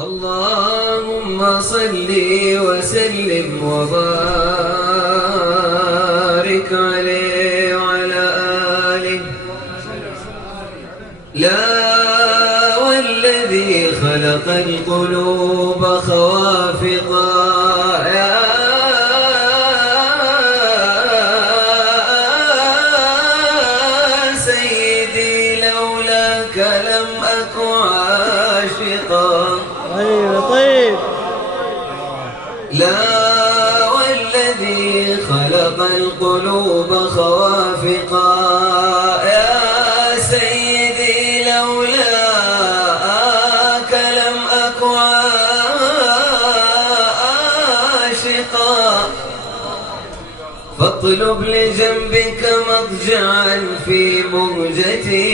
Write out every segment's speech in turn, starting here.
اللهم صل وسلم وبارك عليه وعلى آله. لا والذي خلق القلوب خوافقا يا سيدي لولاك لم أك عاشقا. طيب لا والذي خلق القلوب خوافقا يا سيدي لولاك لم أك عاشقا. فاطلب لجنبك مضجعا في مهجتي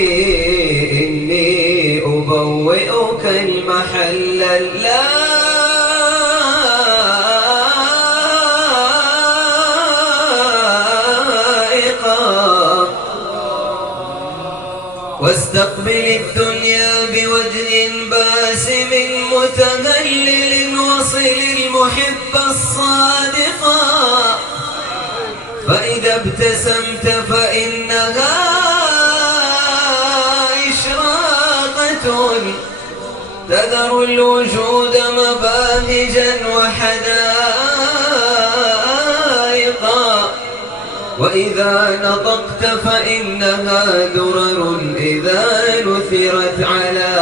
إني أبوئك المحل اللائقا. واستقبل الدنيا بوجه باسم متهلل وصل المحب الصادقا. فإذا ابتسمت فإنها إشراقة تذر الوجود مباهجا وحدائقا. وإذا نطقت فإنها درر إذا نثرت على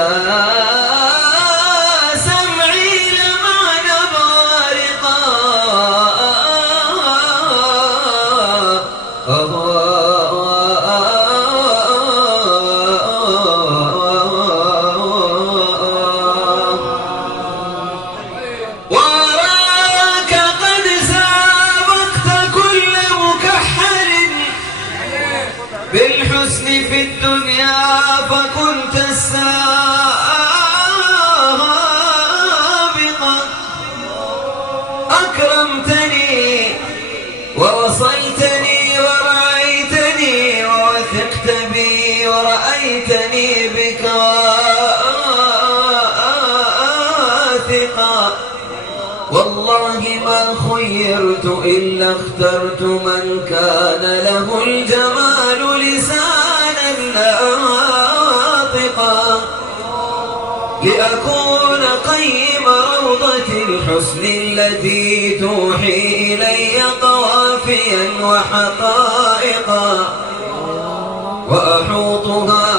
سمعي لمعنى بارقا. وراك قد سابقت كل مكحل بالحسن في الدنيا فكنت السابقا. أكرمتني ووصلتني ورعيتني ووثقت بي ورأيتني بك واثقا. والله ما خيرت إلا اخترت من كان له الجمال لسانا ناطقا. لأكون قيم روضة الحسن التي توحي إلي قوافيا وحقائقا. وأحوطها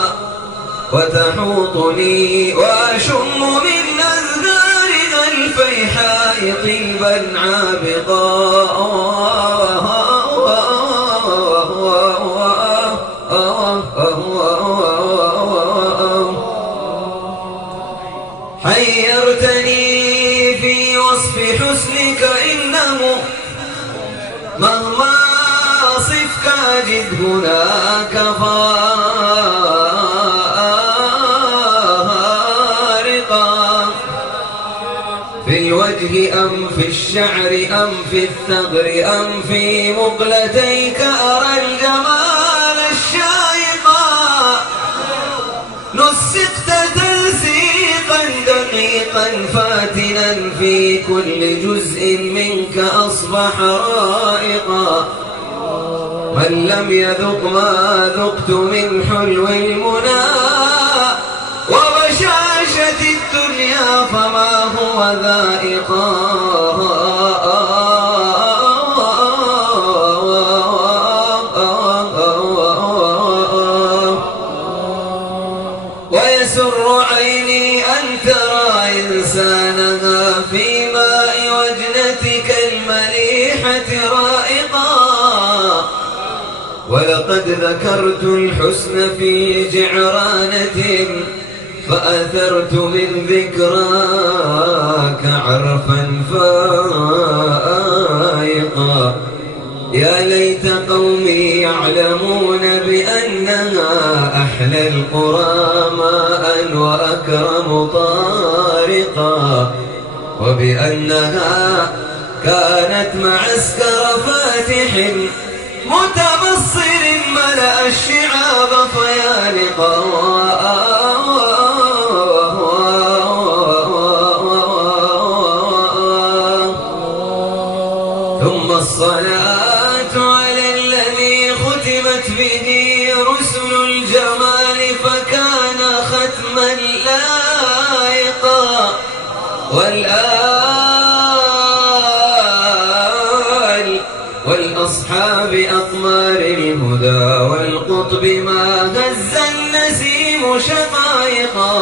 وتحوطني وأشم من أزدارها الفيحاء طيبا عابقا. حيرتني في وصف حسنك إنه مهما صفك أجد هناك فارقا. في الوجه أم في الشعر أم في الثغر أم في مقلتيك أرى الجمال الشائقا. نسقت تنسيقا دقيقا فاتنا في كل جزء منك أصبح رائقا. من لم يذق ما ذقت من حلو المنى وبشاشة الدنيا فما هو ذائقا. ويسر عيني أن ترى إنسانها في ماء وجنتك المليحة رائقا. ولقد ذكرت الحسن في جعرانة فأثرت من ذكراك عرفا فائقا. يا ليت قومي يعلمون بأنها أحلى القرى ماء وأكرم طارقا. وبأنها كانت معسكر فاتح متبصر ملأ الشعاب فيالقا. الصلاة على الذي ختمت به رسل الجمال فكان ختما لائقا، والآل والأصحاب أقمار الهدى والقطب ما هز النسيم شقائقا.